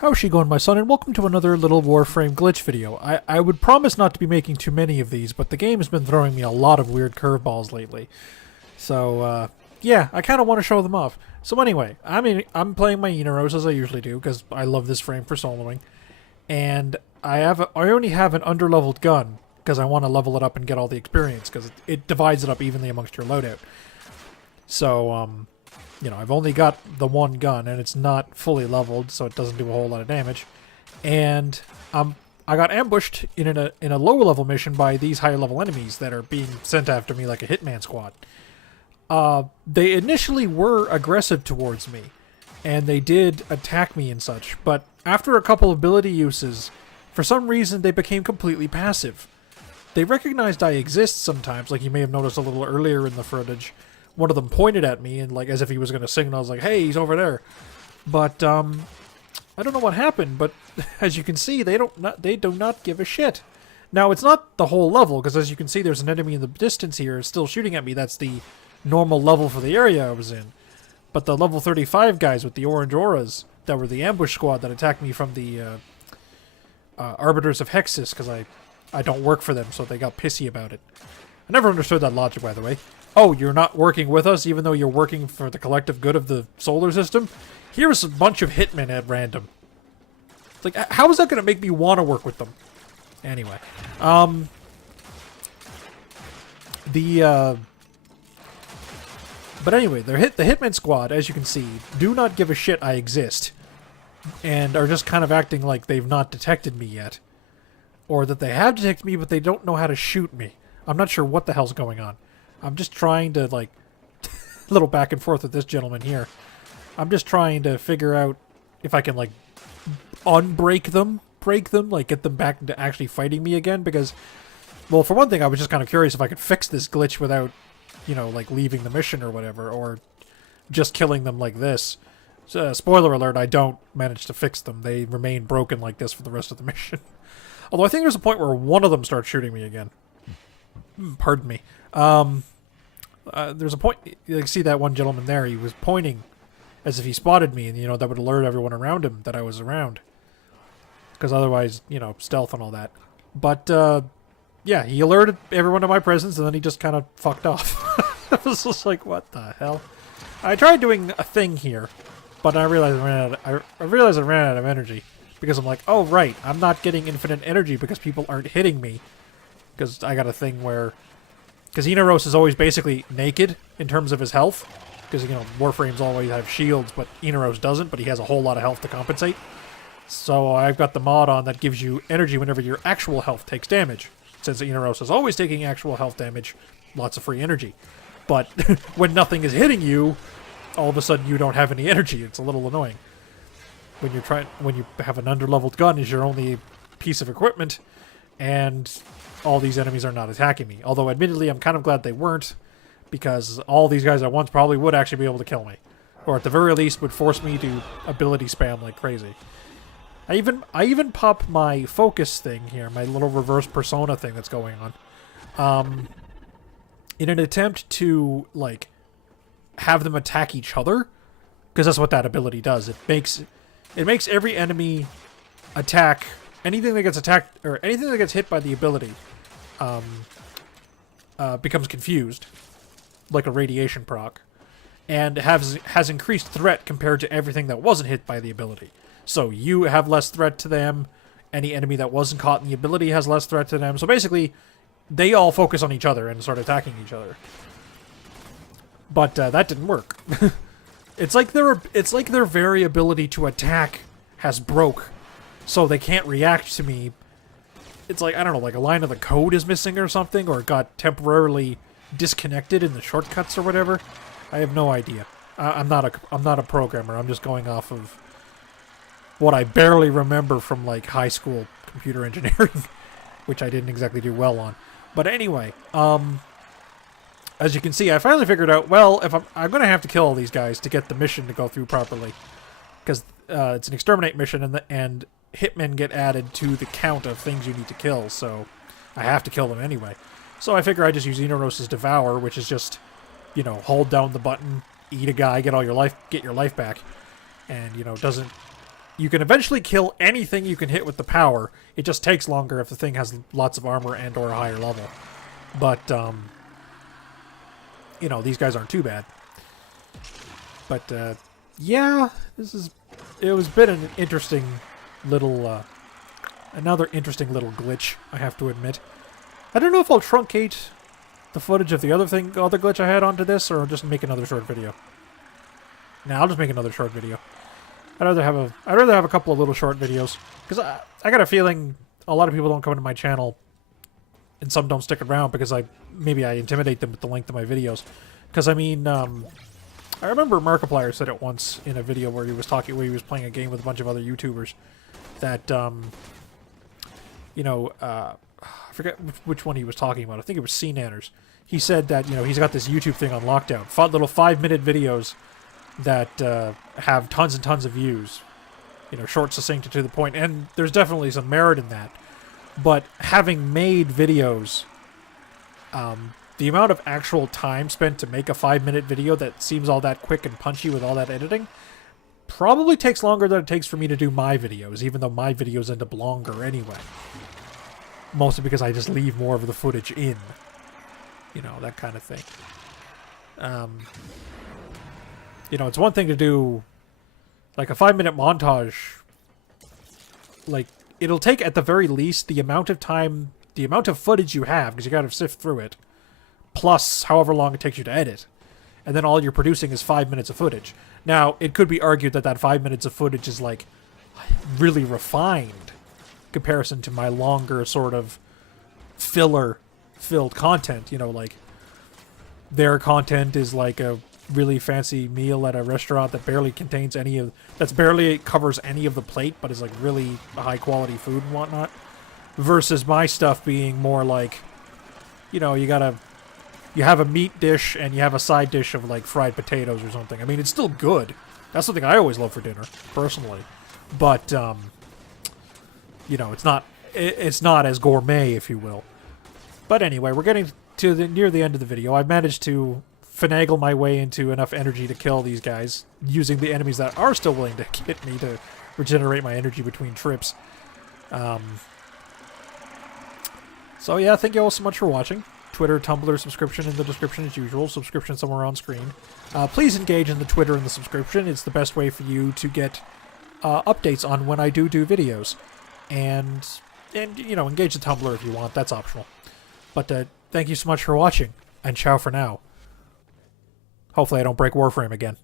How's she going, my son, and welcome to another little Warframe glitch video. I would promise not to be making too many of these, but the game has been throwing me a lot of weird curveballs lately. So, yeah, I kind of want to show them off. So anyway, I'm playing my Inaros as I usually do, because I love this frame for soloing. And I only have an underleveled gun, because I want to level it up and get all the experience, because it divides it up evenly amongst your loadout. So, you know, I've only got the one gun, and it's not fully leveled, so it doesn't do a whole lot of damage. And I got ambushed in a lower level mission by these higher level enemies that are being sent after me like a hitman squad. They initially were aggressive towards me, and they did attack me and such, but after a couple of ability uses, for some reason they became completely passive. They recognized I exist sometimes, like you may have noticed a little earlier in the footage. One of them pointed at me and like as if he was going to signal. I was like, hey, he's over there. But I don't know what happened, but as you can see, they do not give a shit. Now, it's not the whole level, because as you can see, there's an enemy in the distance here still shooting at me. That's the normal level for the area I was in. But the level 35 guys with the orange auras that were the ambush squad that attacked me from the Arbiters of Hexus, because I don't work for them, so they got pissy about it. I never understood that logic, by the way. Oh, you're not working with us, even though you're working for the collective good of the solar system? Here's a bunch of hitmen at random. It's like, how is that going to make me want to work with them? Anyway. But anyway, the hitman squad, as you can see, do not give a shit I exist. And are just kind of acting like they've not detected me yet. Or that they have detected me, but they don't know how to shoot me. I'm not sure what the hell's going on. I'm just trying to, like, a little back and forth with this gentleman here. I'm just trying to figure out if I can, like, unbreak them, break them, like, get them back into actually fighting me again, because, well, for one thing, I was just kind of curious if I could fix this glitch without, you know, like, leaving the mission or whatever, or just killing them like this. So, spoiler alert, I don't manage to fix them. They remain broken like this for the rest of the mission. Although I think there's a point where one of them starts shooting me again. Pardon me. There's a point, you see that one gentleman there, he was pointing as if he spotted me, and, you know, that would alert everyone around him that I was around. Because otherwise, you know, stealth and all that. But, yeah, he alerted everyone to my presence, and then he just kind of fucked off. I was just like, what the hell? I tried doing a thing here, but I realized I ran out of energy. Because I'm like, oh, right, I'm not getting infinite energy because people aren't hitting me. Because I got a thing where... Because Inaros is always basically naked in terms of his health. Because, you know, Warframes always have shields, but Inaros doesn't, but he has a whole lot of health to compensate. So I've got the mod on that gives you energy whenever your actual health takes damage. Since Inaros is always taking actual health damage, lots of free energy. But when nothing is hitting you, all of a sudden you don't have any energy. It's a little annoying. When you have an underleveled gun as your only piece of equipment, and all these enemies are not attacking me. Although, admittedly, I'm kind of glad they weren't, because all these guys at once probably would actually be able to kill me. Or at the very least would force me to ability spam like crazy. I even pop my focus thing here, my little reverse persona thing that's going on, in an attempt to, like, have them attack each other, because that's what that ability does. It makes every enemy attack anything that gets attacked, or anything that gets hit by the ability, becomes confused, like a radiation proc, and has increased threat compared to everything that wasn't hit by the ability. So you have less threat to them, any enemy that wasn't caught in the ability has less threat to them, so basically, they all focus on each other and start attacking each other. But that didn't work. It's like their very ability to attack has broke, so they can't react to me. It's like, I don't know, like a line of the code is missing or something, or it got temporarily disconnected in the shortcuts or whatever. I have no idea. I'm not a programmer. I'm just going off of what I barely remember from like high school computer engineering, which I didn't exactly do well on. But anyway, as you can see, I finally figured out, well, if I'm going to have to kill all these guys to get the mission to go through properly. Because it's an exterminate mission, and hitmen get added to the count of things you need to kill, so I have to kill them anyway. So I figure I just use Inaros' Devour, which is just, you know, hold down the button, eat a guy, get your life back. And, you know, doesn't you can eventually kill anything you can hit with the power. It just takes longer if the thing has lots of armor and or a higher level. But, you know, these guys aren't too bad. But, yeah, it was been an interesting little, another interesting little glitch, I have to admit. I don't know if I'll truncate the footage of the other glitch I had onto this, or just make another short video. Nah, I'll just make another short video. I'd rather have a couple of little short videos, because I got a feeling a lot of people don't come into my channel, and some don't stick around because maybe I intimidate them with the length of my videos. Because I mean, I remember Markiplier said it once in a video where he was playing a game with a bunch of other YouTubers, that you know, I forget which one he was talking about. I think it was Inaros. He said that, you know, he's got this YouTube thing on lockdown, little 5-minute videos that have tons and tons of views, you know, short, succinct, and to the point, and there's definitely some merit in that. But having made videos, the amount of actual time spent to make a 5-minute video that seems all that quick and punchy with all that editing probably takes longer than it takes for me to do my videos, even though my videos end up longer anyway. Mostly because I just leave more of the footage in, you know, that kind of thing. You know, it's one thing to do, like, a 5-minute montage. Like, it'll take, at the very least, the amount of time, the amount of footage you have, because you gotta sift through it, plus however long it takes you to edit. And then all you're producing is 5 minutes of footage. Now, it could be argued that that 5 minutes of footage is, like, really refined in comparison to my longer, sort of, filler-filled content. You know, like, their content is like a really fancy meal at a restaurant that barely contains barely covers any of the plate, but is like really high quality food and whatnot, versus my stuff being more like, you know, you have a meat dish and you have a side dish of like fried potatoes or something. I mean, it's still good. That's something I always love for dinner, personally, but you know, it's not as gourmet, if you will. But anyway, we're getting to near the end of the video. I've managed to finagle my way into enough energy to kill these guys, using the enemies that are still willing to hit me to regenerate my energy between trips. So yeah, thank you all so much for watching. Twitter, Tumblr, subscription in the description as usual. Subscription somewhere on screen. Please engage in the Twitter and the subscription. It's the best way for you to get updates on when I do videos. And you know, engage the Tumblr if you want. That's optional. But thank you so much for watching, and ciao for now. Hopefully I don't break Warframe again.